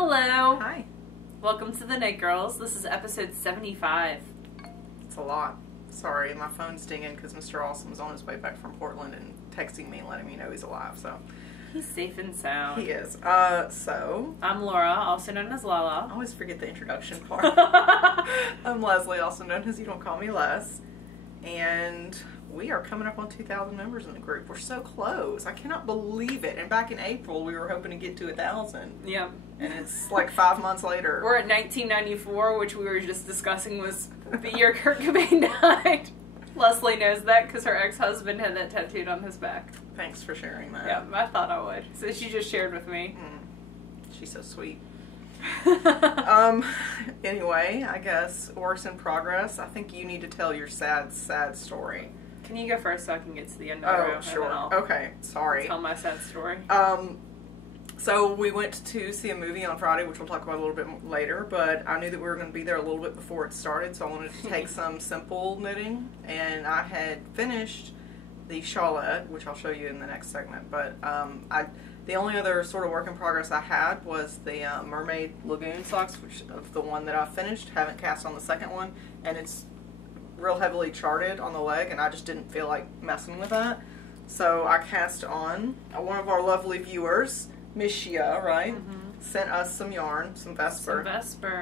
Hello. Hi. Welcome to the Knit Girls. This is episode 75. It's a lot. Sorry, my phone's dinging because Mr. Awesome's on his way back from Portland and texting me and letting me know he's alive, so. He's safe and sound. He is. I'm Laura, also known as Lala. I always forget the introduction part. I'm Leslie, also known as You Don't Call Me Les. And we are coming up on 2,000 members in the group. We're so close. I cannot believe it. And back in April, we were hoping to get to 1,000. Yep. And it's like 5 months later. We're at 1994, which we were just discussing was the year Kurt Cobain died. Leslie knows that because her ex-husband had that tattooed on his back. Thanks for sharing that. Yeah, I thought I would. So she just shared with me. She's so sweet. Anyway, I guess works in progress. I think you need to tell your sad story. Can you go first so I can get to the end of the row? Oh, sure. Okay, sorry. Tell my sad story. So we went to see a movie on Friday, which we'll talk about a little bit later, but I knew that we were going to be there a little bit before it started, so I wanted to take some simple knitting, and I had finished the shawlette, which I'll show you in the next segment, but the only other sort of work in progress I had was the Mermaid Lagoon socks, which of the one that I finished. Haven't cast on the second one, and it's real heavily charted on the leg, and I just didn't feel like messing with that. So I cast on one of our lovely viewers, Miss Shia, right? Sent us some yarn, some Vesper.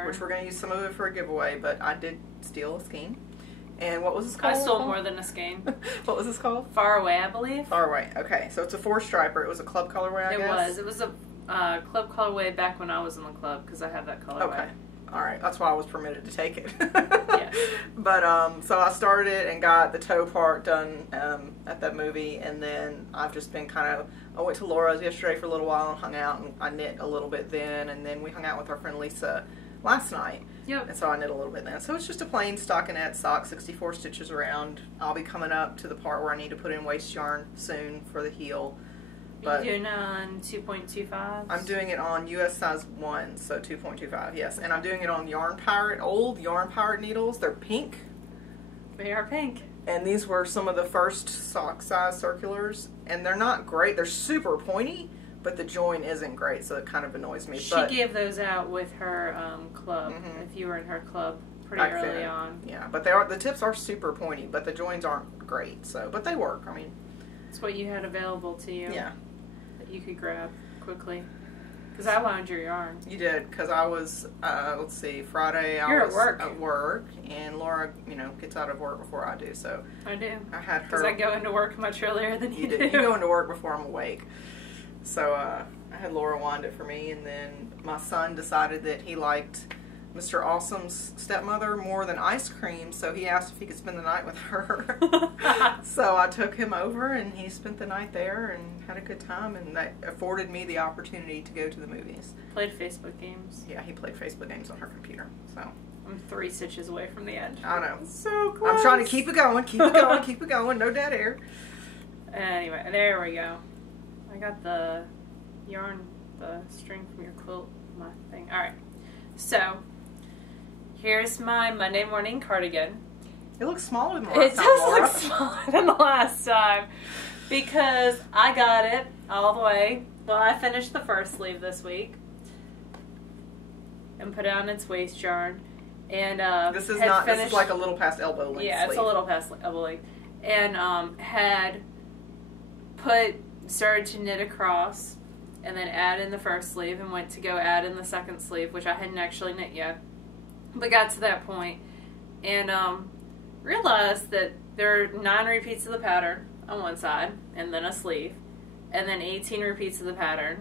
Which we're going to use some of it for a giveaway, but I did steal a skein. And what was this called? I stole more than a skein. What was this called? Far Away, I believe. Far Away, okay. So it's a 4-striper. It was a club colorway, I guess? It was a club colorway back when I was in the club, because I have that colorway. Okay. Alright, that's why I was permitted to take it. Yeah. But, so I started it and got the toe part done at that movie, and then I've just been I went to Laura's yesterday for a little while and hung out, and I knit a little bit then, and then we hung out with our friend Lisa last night. Yep. And so I knit a little bit then. So it's just a plain stockinette sock, 64 stitches around. I'll be coming up to the part where I need to put in waist yarn soon for the heel. Are you doing it on 2.25? I'm doing it on US size 1, so 2.25, yes. And I'm doing it on Yarn Pirate, old Yarn Pirate needles. They're pink. They are pink. And these were some of the first sock size circulars. And they're not great. They're super pointy, but the join isn't great, so it kind of annoys me. She gave those out with her club, if you were in her club pretty early on. Yeah, but the tips are super pointy, but the joins aren't great, so, but they work. I mean, it's what you had available to you. Yeah. That you could grab quickly. Because I wound your yarn. You did, because I was, let's see, Friday I was at work, and Laura, gets out of work before I do, so. I do. I had her. Because I go into work much earlier than you do. You go into work before I'm awake. So I had Laura wind it for me, and then my son decided that he liked Mr. Awesome's stepmother more than ice cream, so he asked if he could spend the night with her. So I took him over, and he spent the night there and had a good time, and that afforded me the opportunity to go to the movies. Played Facebook games. Yeah, he played Facebook games on her computer, so. I'm 3 stitches away from the edge. I know. So close. I'm trying to keep it going, keep it going, no dead air. Anyway, there we go. I got the yarn, the string from your quilt, my thing. Alright, so here's my Monday morning cardigan. It looks smaller than the last time, It does Laura. look smaller than the last time because I got it all the way. Well, I finished the first sleeve this week and put it on its waist yarn. And this is like a little past elbow length. Yeah, it's a little past elbow length. And had started to knit across and then add in the first sleeve and went to go add in the second sleeve, which I hadn't actually knit yet, but got to that point and realized that there are 9 repeats of the pattern on one side and then a sleeve and then 18 repeats of the pattern,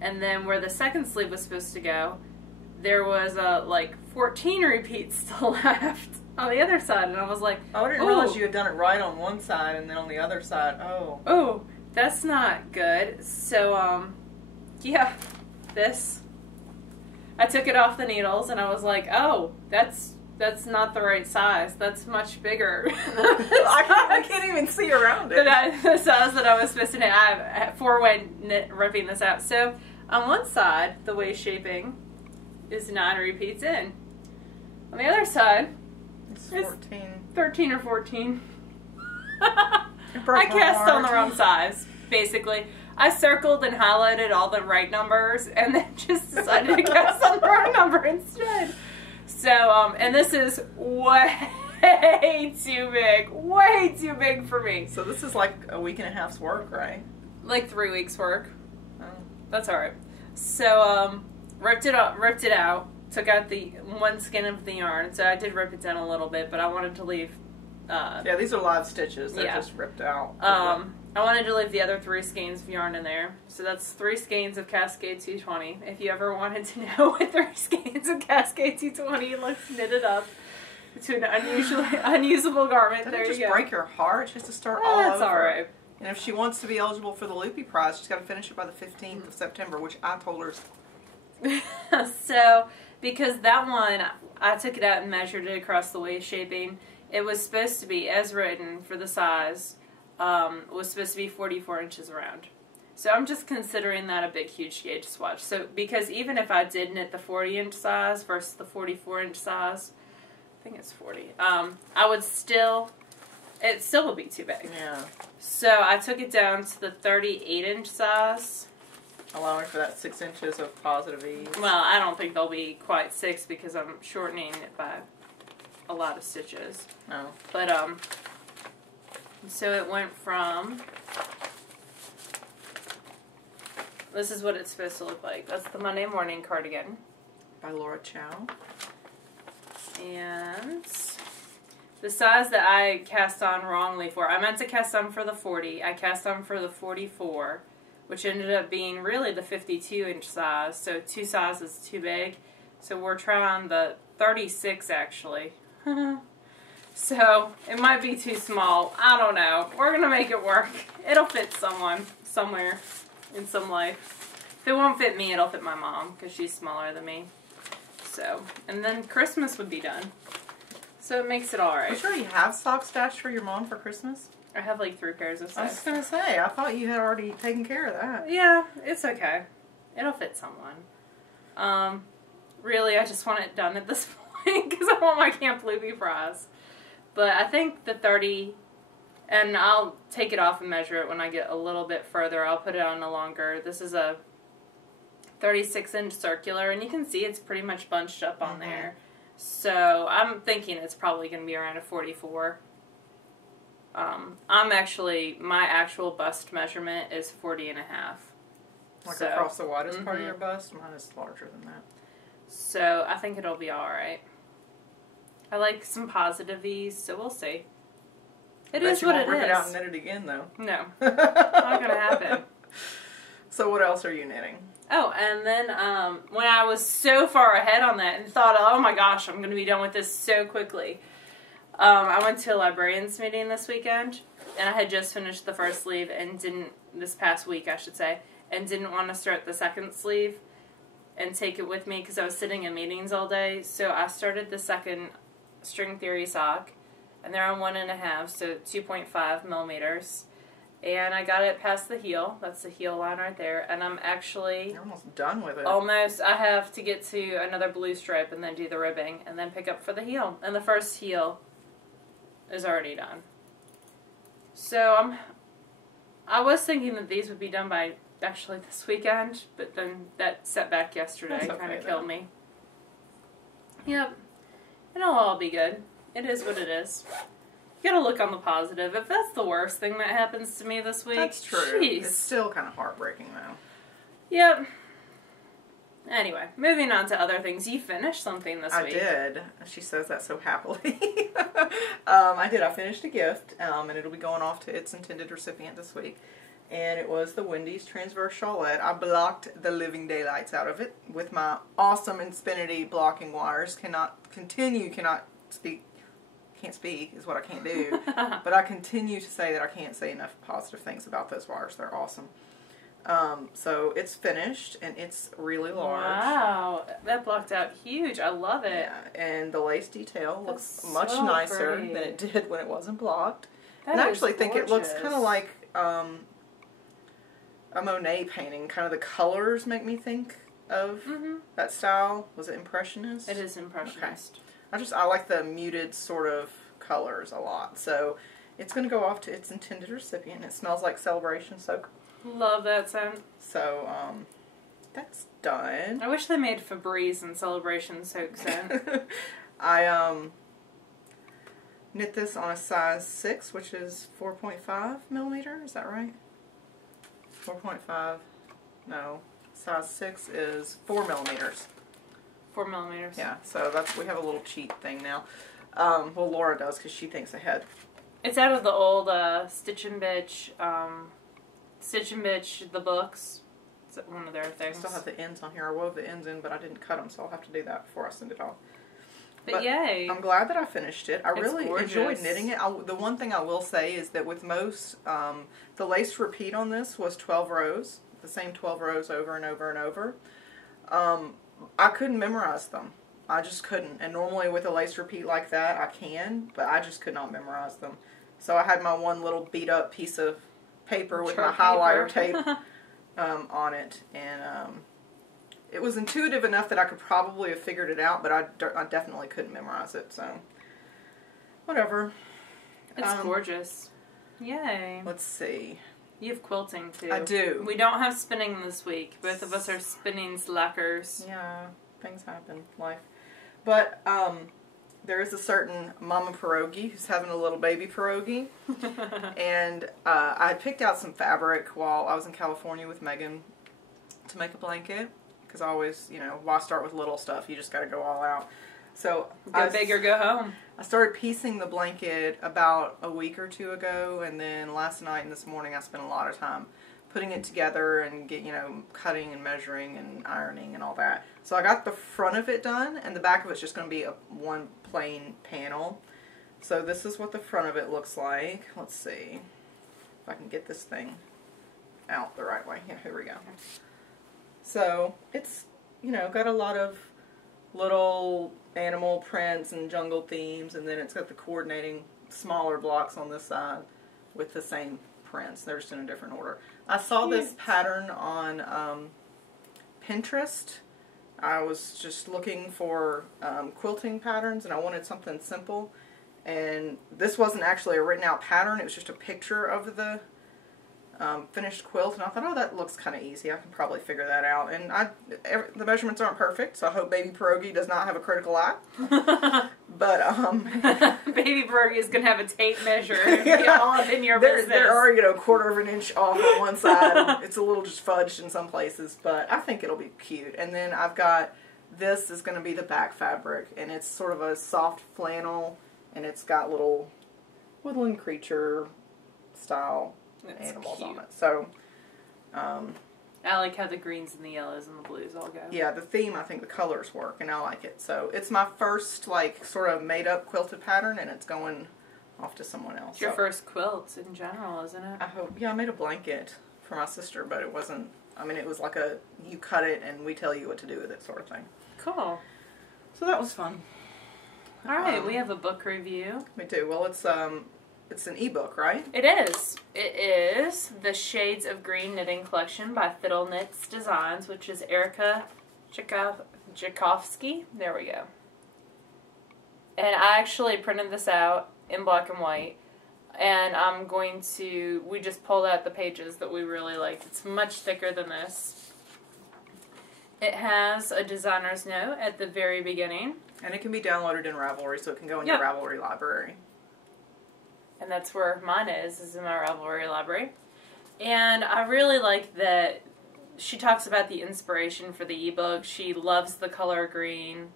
and then where the second sleeve was supposed to go there was like 14 repeats still left on the other side, and I was like, I didn't realize you had done it right on one side and then on the other side. Oh, that's not good. So, yeah, I took it off the needles, and I was like, oh, that's not the right size. That's much bigger. I can't even see around it. The size that I was supposed to knit. I have 4-way ripping this out. So, on one side, the waist shaping is 9 repeats in. On the other side, it's 14. 13 or 14. I cast on the wrong size, basically. I circled and highlighted all the right numbers and then just decided to cast on the wrong number instead. So, and this is way too big. Way too big for me. So this is like a week and a half's work, right? Like 3 weeks work. Oh. That's alright. So, ripped it out, took out the one skin of the yarn. So I did rip it down a little bit, but I wanted to leave... yeah, these are live stitches. They're just ripped out. I wanted to leave the other 3 skeins of yarn in there. So that's 3 skeins of Cascade 220. If you ever wanted to know what 3 skeins of Cascade 220 looks knitted up to an unusable garment, Doesn't there it you just go. break your heart? She has to start all over. That's alright. And if she wants to be eligible for the Loopy Prize, she's got to finish it by the 15th of September, which I told her. So, because that one, I took it out and measured it across the waist shaping. It was supposed to be, as written, for the size, was supposed to be 44 inches around. So I'm just considering that a big, huge gauge swatch. So, because even if I did knit the 40-inch size versus the 44-inch size, I think it's 40, I would still, it still would be too big. Yeah. So I took it down to the 38-inch size. Allowing for that 6 inches of positive ease. Well, I don't think they'll be quite 6 because I'm shortening it by a lot of stitches. Oh. But, so it went from, this is what it's supposed to look like. That's the Monday Morning Cardigan. By Laura Chow. And the size that I cast on wrongly for, I meant to cast on for the 40. I cast on for the 44, which ended up being really the 52-inch size. So 2 sizes too big. So we're trying the 36 actually. So it might be too small. I don't know. We're going to make it work. It'll fit someone, somewhere, in some life. If it won't fit me, it'll fit my mom, because she's smaller than me. So, and then Christmas would be done. So it makes it alright. You sure you have socks stashed for your mom for Christmas? I have like 3 pairs of I was socks. going to say, I thought you had already taken care of that. Yeah, it's okay. It'll fit someone. Really, I just want it done at this point, because I want my Camp Loopy prize. But I think the 30, and I'll take it off and measure it when I get a little bit further. I'll put it on a longer. This is a 36-inch circular, and you can see it's pretty much bunched up on there. So I'm thinking it's probably going to be around a 44. I'm actually, my actual bust measurement is 40 and a half. Like across the widest part of your bust? Mine is larger than that. So I think it'll be alright. I like some positive ease, so we'll see. It is what it is. Rip it out and knit it again, though. No. Not going to happen. So what else are you knitting? Oh, and then when I was so far ahead on that and thought, oh my gosh, I'm going to be done with this so quickly, I went to a librarian's meeting this weekend, and I had just finished the first sleeve and this past week, I should say, and didn't want to start the second sleeve and take it with me because I was sitting in meetings all day. So I started the second string theory sock, and they're on 1.5, so 2.5 millimeters. And I got it past the heel. That's the heel line right there. And I'm actually... You're almost done with it. Almost. I have to get to another blue stripe and then do the ribbing and then pick up for the heel. And the first heel is already done. So I was thinking that these would be done by actually this weekend, but then that setback yesterday kind of killed me. Yep. It'll all be good. It is what it is. You gotta look on the positive. If that's the worst thing that happens to me this week, that's true. Jeez. It's still kind of heartbreaking, though. Yep. Anyway, moving on to other things. You finished something this week. I did. She says that so happily. I did. I finished a gift, and it'll be going off to its intended recipient this week. And it was the Wendy's transverse shawlette. I blocked the living daylights out of it with my awesome Infinity blocking wires. Can't speak is what I can't do. But I continue to say that I can't say enough positive things about those wires. They're awesome. So it's finished, and it's really large. Wow, that blocked out huge. I love it. Yeah, and the lace detail looks That's much so nicer pretty. than it did when it wasn't blocked. That and I is actually think it looks gorgeous. kind of like a Monet painting. Kind of the colors make me think of that style. Was it Impressionist? It is Impressionist. Okay. I like the muted sort of colors a lot. So it's going to go off to its intended recipient. It smells like Celebration Soak Love that scent. So, that's done. I wish they made Febreze and Celebration soak scent. I, knit this on a size 6, which is 4.5 millimeter. Is that right? 4.5. No. Size 6 is 4 millimeters. 4 millimeters. Yeah, so we have a little cheat thing now. Well, Laura does because she thinks ahead. It's out of the old Stitch and Bitch, the books. It's one of their things. I still have the ends on here. I wove the ends in, but I didn't cut them, so I'll have to do that before I send it off. But yay. I'm glad that I finished it. I really gorgeous. enjoyed knitting it. The one thing I will say is that with most, the lace repeat on this was 12 rows. The same 12 rows over and over and over. I couldn't memorize them. I just couldn't. And normally with a lace repeat like that, I can, but I just could not memorize them. So I had my one little beat up piece of paper with my highlighter tape on it. And it was intuitive enough that I could probably have figured it out, but I definitely couldn't memorize it. So, whatever. It's gorgeous. Yay. Let's see. You have quilting too. I do. We don't have spinning this week. Both of us are spinning slackers. Yeah, things happen. Life. But there is a certain Mama Pierogi who's having a little baby pierogi. And I had picked out some fabric while I was in California with Megan to make a blanket. Because I always, why start with little stuff? You just got to go all out. So go big or go home. I started piecing the blanket about a week or two ago, and then last night and this morning I spent a lot of time putting it together and cutting and measuring and ironing and all that. So I got the front of it done, and the back of it's just going to be one plain panel. So this is what the front of it looks like. Let's see if I can get this thing out the right way. Yeah, here we go. So it's, got a lot of little animal prints and jungle themes, and then it's got the coordinating smaller blocks on this side with the same prints. They're just in a different order. I saw this pattern on Pinterest. I was just looking for quilting patterns, and I wanted something simple. And this wasn't actually a written out pattern. It was just a picture of the finished quilt, and I thought, oh, that looks kind of easy. I can probably figure that out. And the measurements aren't perfect, so I hope Baby Pierogi does not have a critical eye. But Baby Pierogi is gonna have a tape measure and all up in your business. They're already a quarter of an inch off on one side. And it's a little just fudged in some places, but I think it'll be cute. And then I've got this is going to be the back fabric, and it's sort of a soft flannel, and it's got little woodland creature style animals on it. So, I like how the greens and the yellows and the blues all go. Yeah, the theme, I think the colors work, and I like it. So, it's my first, sort of made-up quilted pattern, and it's going off to someone else. It's your first quilt in general, isn't it? I hope. Yeah, I made a blanket for my sister, but it wasn't, it was like you cut it, and we tell you what to do with it sort of thing. Cool. So, that was fun. All right, we have a book review. We do. Well, it's an ebook, right? It is. It is The Shades of Green Knitting Collection by Fiddle Knits Designs, which is Erica Jakovsky. There we go. And I actually printed this out in black and white. And we just pulled out the pages that we really liked. It's much thicker than this. It has a designer's note at the very beginning. And it can be downloaded in Ravelry, so it can go in your Ravelry library. And that's where mine is in my Ravelry library. And I really like that she talks about the inspiration for the ebook. She loves the color green.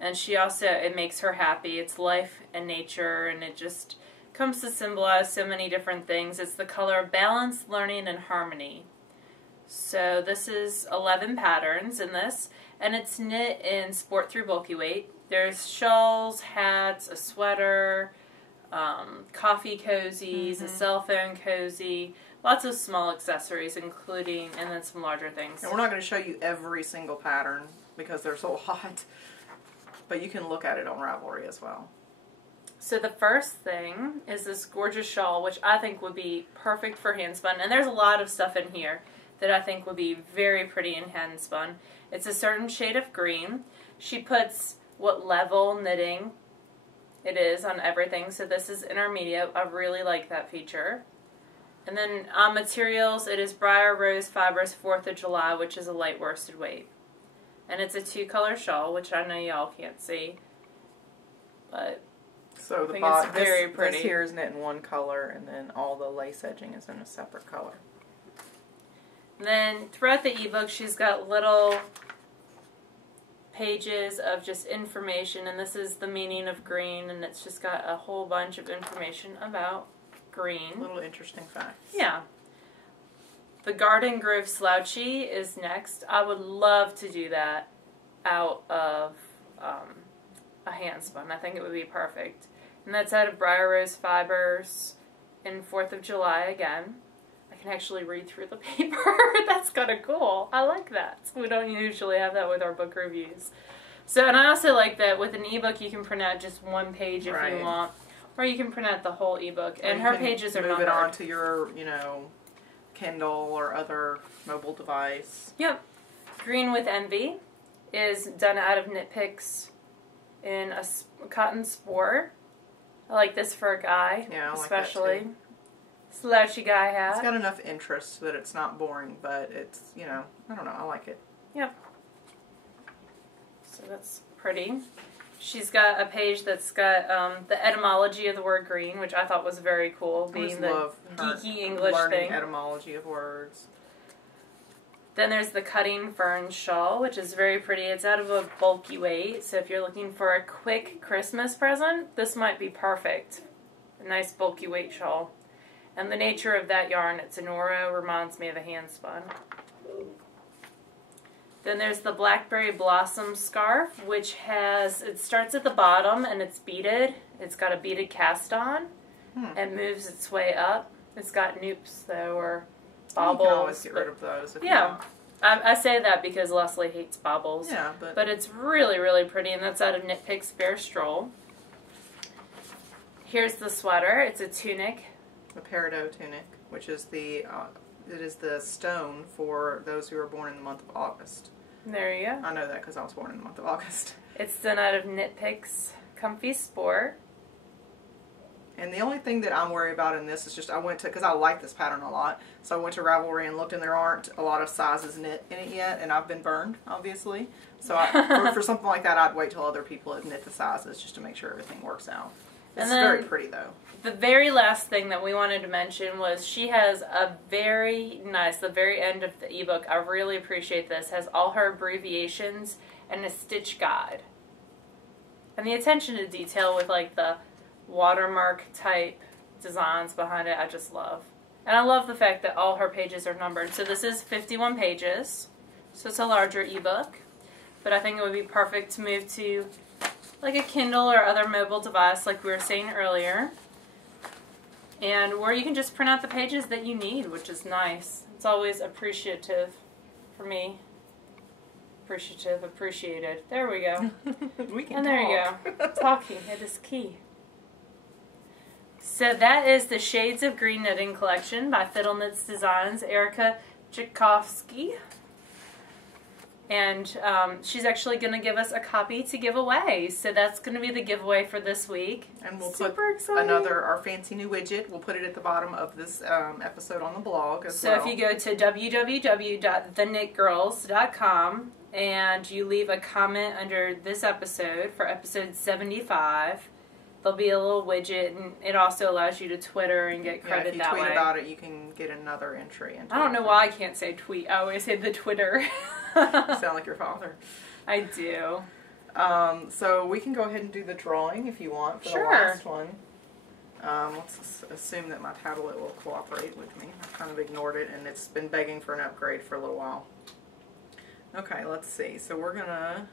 And it makes her happy. It's life and nature, and it just comes to symbolize so many different things. It's the color of balance, learning, and harmony. So this is 11 patterns in this, and it's knit in Sport Through Bulky Weight. There's shawls, hats, a sweater, coffee cozies, a cell phone cozy, lots of small accessories, and then some larger things. And we're not going to show you every single pattern because they're so hot, but you can look at it on Ravelry as well. So the first thing is this gorgeous shawl, which I think would be perfect for hand spun, and there's a lot of stuff in here that I think would be very pretty in hand spun. It's a certain shade of green. She puts what level knitting it is on everything, so this is intermediate. I really like that feature. And then on materials, it is Briar Rose Fibers 4th of July, which is a light worsted weight. And it's a 2-color shawl, which I know y'all can't see. But so I think it's very pretty. This here is knit in one color, and then all the lace edging is in a separate color. And then throughout the ebook, she's got little pages of just information, and this is the meaning of green, and it's just got a whole bunch of information about green. Little interesting facts. Yeah. The Garden Grove Slouchy is next. I would love to do that out of a handspun. I think it would be perfect. And that's out of Briar Rose Fibers in 4th of July again. I can actually read through the paper. That's kind of cool. I like that. We don't usually have that with our book reviews. So, and I also like that with an ebook you can print out just one page if you want. Or you can print out the whole ebook. And her pages are numbered. Move it onto your, Kindle or other mobile device. Yep. Green with Envy is done out of Knit Picks in a cotton sport. I like this for a guy, especially. Like that too. Slouchy guy hat. It's got enough interest that it's not boring, but it's, I don't know, I like it. Yep. So that's pretty. She's got a page that's got the etymology of the word green, which I thought was very cool, being the geeky English learning thing. Etymology of words. Then there's the Cutting Fern shawl, which is very pretty. It's out of a bulky weight, so if you're looking for a quick Christmas present, this might be perfect. A nice bulky weight shawl. And the nature of that yarn, it's an Oro, reminds me of a handspun. Then there's the Blackberry Blossom scarf, which it starts at the bottom and it's beaded. It's got a beaded cast on. It moves its way up. It's got noops though, or baubles. You can always get rid of those if you want. I say that because Leslie hates baubles. Yeah, but it's really, really pretty, and that's out of Knit Picks Bear Stroll. Here's the sweater. It's a tunic. A peridot tunic, which is it is the stone for those who are born in the month of August. There you go. I know that because I was born in the month of August. It's done out of Knit Picks Comfy Sport. And the only thing that I'm worried about in this is just because I like this pattern a lot, so I went to Ravelry and looked, and there aren't a lot of sizes knit in it yet, and I've been burned, obviously. So for something like that, I'd wait till other people have knit the sizes just to make sure everything works out. It's very pretty, though. The very last thing that we wanted to mention was she has a very nice, the very end of the ebook, I really appreciate this, has all her abbreviations and a stitch guide. And the attention to detail with like the watermark type designs behind it, I just love. And I love the fact that all her pages are numbered. So this is 51 pages, so it's a larger ebook. But I think it would be perfect to move to like a Kindle or other mobile device like we were saying earlier. And where you can just print out the pages that you need, which is nice. It's always appreciative for me. Appreciated. There we go. We can and there you go. Talking, it is key. So that is the Shades of Green Knitting Collection by Fiddle Knits Designs, Erica Tchaikovsky. And she's actually going to give us a copy to give away. So that's going to be the giveaway for this week. And we'll put our fancy new widget. We'll put it at the bottom of this episode on the blog as well. So if you go to www.TheKnitGirlls.com and you leave a comment under this episode for episode 75, there'll be a little widget, and it also allows you to Twitter and get credit that way. If you tweet about it, you can get another entry into it. I don't know why I can't say tweet. I always say the Twitter. You sound like your father. I do. So we can go ahead and do the drawing if you want for the last one. Let's assume that my tablet will cooperate with me. I've kind of ignored it, and it's been begging for an upgrade for a little while. Okay, let's see. So we're going to...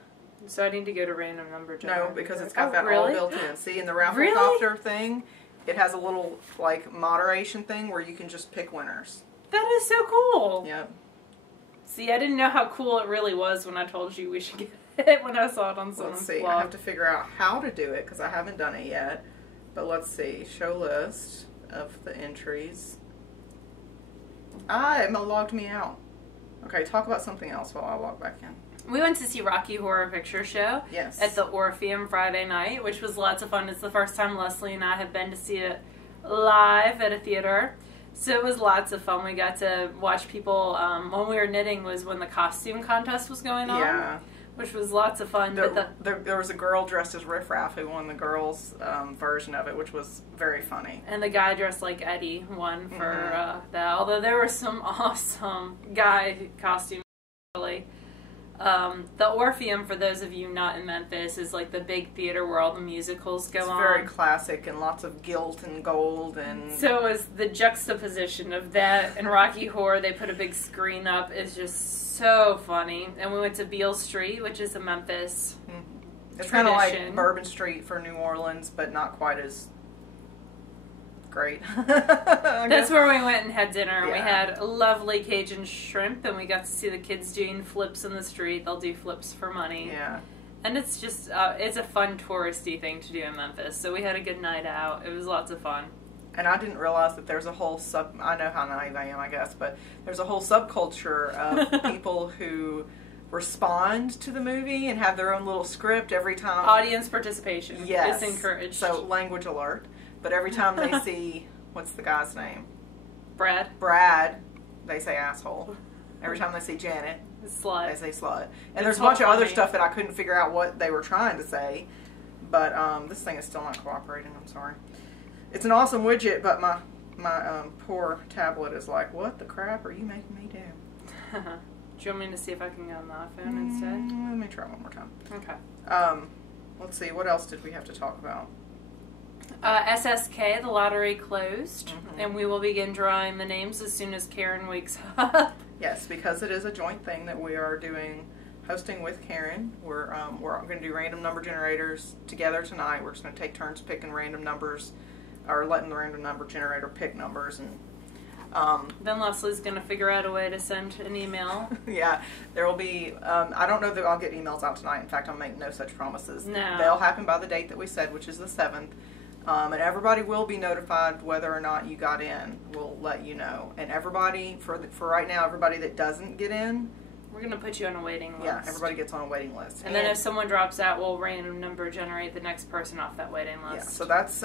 So I need to go to random number generator. No, because it's got that all built in. See, in the Rafflecopter thing, it has a little, like, moderation thing where you can just pick winners. That is so cool. Yep. See, I didn't know how cool it really was when I told you we should get it when I saw it on someone's blog. I have to figure out how to do it because I haven't done it yet. But let's see. Show list of the entries. It logged me out. Okay, talk about something else while I log back in. We went to see Rocky Horror Picture Show at the Orpheum Friday night, which was lots of fun. It's the first time Leslie and I have been to see it live at a theater. So it was lots of fun. We got to watch people, when we were knitting was when the costume contest was going on. Yeah. Which was lots of fun. There was a girl dressed as Riff Raff who won the girls' version of it, which was very funny. And the guy dressed like Eddie won for that. Although there were some awesome guy costumes. Really. The Orpheum, for those of you not in Memphis, is like the big theater where all the musicals go on. It's very classic and lots of gilt and gold and... So is the juxtaposition of that and Rocky Horror. They put a big screen up. It's just so funny. And we went to Beale Street, which is a Memphis It's kind of like Bourbon Street for New Orleans, but not quite as great. That's where we went and had dinner. Yeah. We had a lovely Cajun shrimp, and we got to see the kids doing flips in the street. They'll do flips for money. Yeah. And it's just, it's a fun touristy thing to do in Memphis. So we had a good night out. It was lots of fun. And I didn't realize that there's a whole I know how naive I am, I guess, but there's a whole subculture of people who respond to the movie and have their own little script every time. Audience participation is encouraged. So, language alert. But every time they see, what's the guy's name? Brad, they say asshole. Every time they see Janet, slut. they say slut. And there's a bunch of other stuff that I couldn't figure out what they were trying to say. But this thing is still not cooperating. I'm sorry. It's an awesome widget, but my poor tablet is like, what the crap are you making me do? Do you want me to see if I can get on the iPhone instead? Let me try one more time. Okay. Let's see. What else did we have to talk about? SSK, the lottery closed, and we will begin drawing the names as soon as Karen wakes up. Yes, because it is a joint thing that we are hosting with Karen. We're going to do random number generators together tonight. We're just going to take turns picking random numbers, or letting the random number generator pick numbers, and then Leslie's going to figure out a way to send an email. Yeah, there will be, I don't know that I'll get emails out tonight. In fact, I'll make no such promises. No. They'll happen by the date that we said, which is the 7th. And everybody will be notified whether or not you got in. We'll let you know. And everybody, for right now, everybody that doesn't get in, we're going to put you on a waiting list. Yeah, everybody gets on a waiting list. And then if someone drops out, we'll random number generate the next person off that waiting list. Yeah, so that's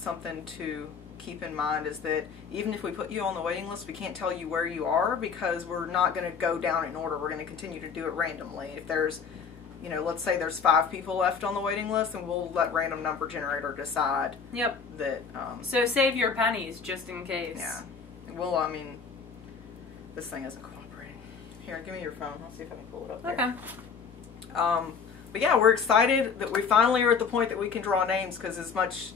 something to keep in mind, is that even if we put you on the waiting list, we can't tell you where you are because we're not going to go down in order. We're going to continue to do it randomly. If there's, let's say there's 5 people left on the waiting list, and we'll let random number generator decide. Yep. That. So save your pennies just in case. Yeah. Well, this thing isn't cooperating. Here, give me your phone. I'll see if I can pull it up there. Okay. But yeah, we're excited that we finally are at the point that we can draw names, because as much,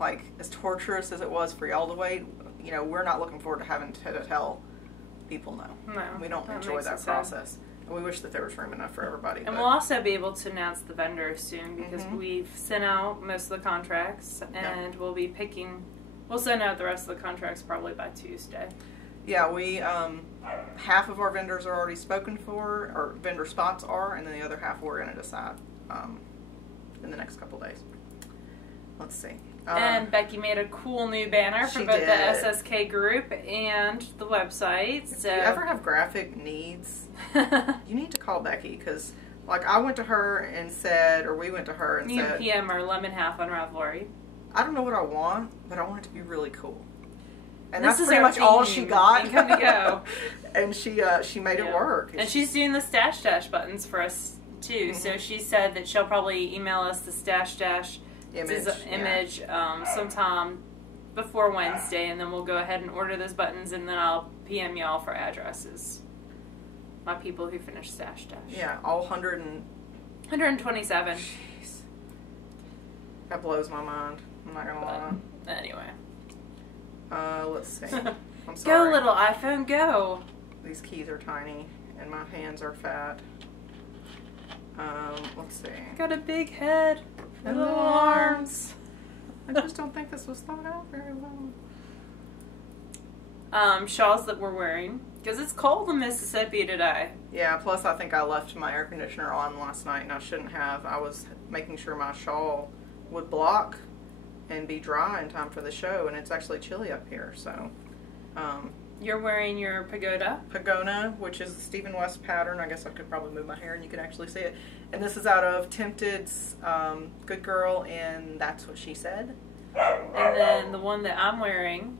as torturous as it was for y'all to wait, we're not looking forward to having to tell people no. No. We don't enjoy that process. And we wish that there was room enough for everybody. And we'll also be able to announce the vendors soon, because we've sent out most of the contracts, and we'll be we'll send out the rest of the contracts probably by Tuesday. Yeah, we, half of our vendors are already spoken for, or vendor spots are, and then the other half we're going to decide in the next couple days. Let's see. And Becky made a cool new banner for both the SSK group and the website. So if you ever have graphic needs, you need to call Becky, because, I went to her and said, or we went to her and said... PM or Lemon Half on Ravelry. I don't know what I want, but I want it to be really cool. And this that's pretty much all she got. And come to go. And she made it work. And she's doing the Stash Dash buttons for us, too. So she said that she'll probably email us the Stash Dash image sometime before Wednesday, and then we'll go ahead and order those buttons, and then I'll PM y'all for addresses. My people who finished Stash Dash. Yeah, all 127. Jeez. That blows my mind. I'm not gonna lie. Anyway. Let's see. I'm sorry. Go, little iPhone, go. These keys are tiny, and my hands are fat. Let's see. Got a big head. Little arms. I just don't think this was thought out very well. Shawls that we're wearing, because it's cold in Mississippi today. Yeah, plus I think I left my air conditioner on last night, and I shouldn't have. I was making sure my shawl would block and be dry in time for the show, and it's actually chilly up here, so. You're wearing your pagoda. Pagoda, which is the Stephen West pattern. I guess I could probably move my hair and you can actually see it. And this is out of Tempted's Good Girl, and That's What She Said. And then the one that I'm wearing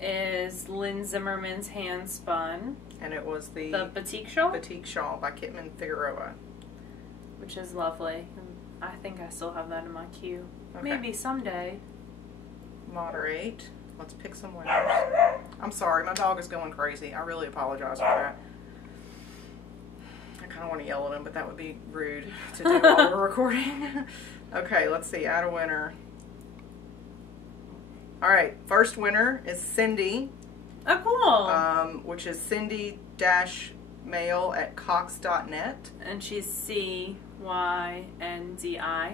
is Lynn Zimmerman's hand spun. And it was the Batik Shawl? Batik Shawl by Kitman Figueroa. Which is lovely. I think I still have that in my queue. Okay. Maybe someday. Moderate. Let's pick some winners. I'm sorry, my dog is going crazy. I really apologize for that. I kind of want to yell at him, but that would be rude to do while we're recording. Okay, let's see. Add a winner. All right, first winner is Cindy. Oh, cool. Which is cindy-mail@cox.net. And she's CYNDI.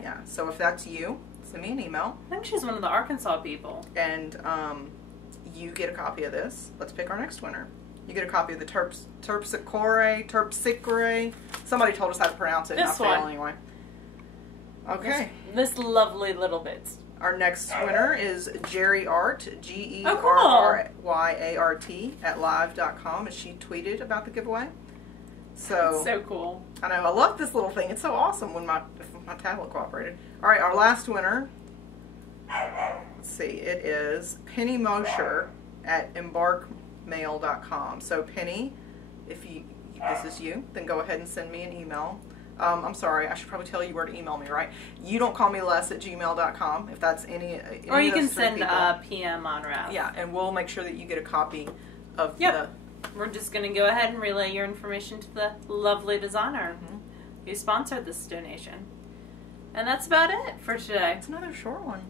Yeah, so if that's you, send me an email. I think she's one of the Arkansas people. And you get a copy of this. Let's pick our next winner. You get a copy of the Terpsichore. Somebody told us how to pronounce it. This and I one. fail anyway. Okay. This lovely little bit. Our next winner is Jerry Art, GERRYART at live.com, and she tweeted about the giveaway. So, so cool. I know, I love this little thing. It's so awesome when my tablet cooperated. All right, our last winner, let's see, it is Penny Mosher at embarkmail.com. So Penny, if this is you, then go ahead and send me an email. I'm sorry, I should probably tell you where to email me, right? You don't call me Les@gmail.com if that's any or you of can those three send people. a PM on route. Yeah, and we'll make sure that you get a copy of We're just going to go ahead and relay your information to the lovely designer who sponsored this donation. And that's about it for today. It's another short one.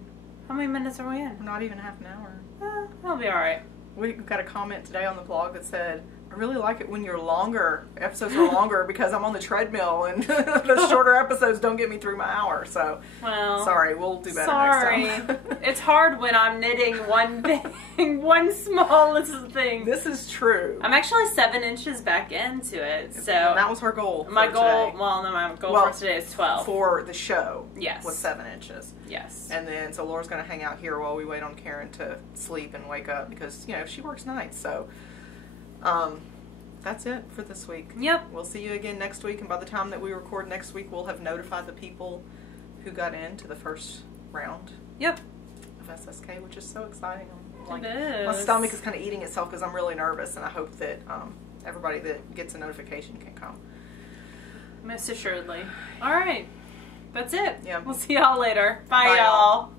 How many minutes are we in? We're not even half an hour. That'll be alright. We got a comment today on the blog that said, I really like it when you're longer. Episodes are longer because I'm on the treadmill and the shorter episodes don't get me through my hour. So, well, sorry, we'll do better next time. It's hard when I'm knitting one thing, one small little thing. This is true. I'm actually 7 inches back into it, so and that was her goal. My goal, today. well, no, my goal for today is 12 for the show. Yes, was 7 inches. Yes, and then so Laura's going to hang out here while we wait on Karen to sleep and wake up because she works nights. So, that's it for this week. Yep. We'll see you again next week, and by the time that we record next week, we'll have notified the people who got into the first round. Yep. Of SSK, which is so exciting. It is. My stomach is kind of eating itself because I'm really nervous, and I hope that everybody that gets a notification can come. Most assuredly. All right. That's it. Yeah. We'll see y'all later. Bye, Bye, y'all.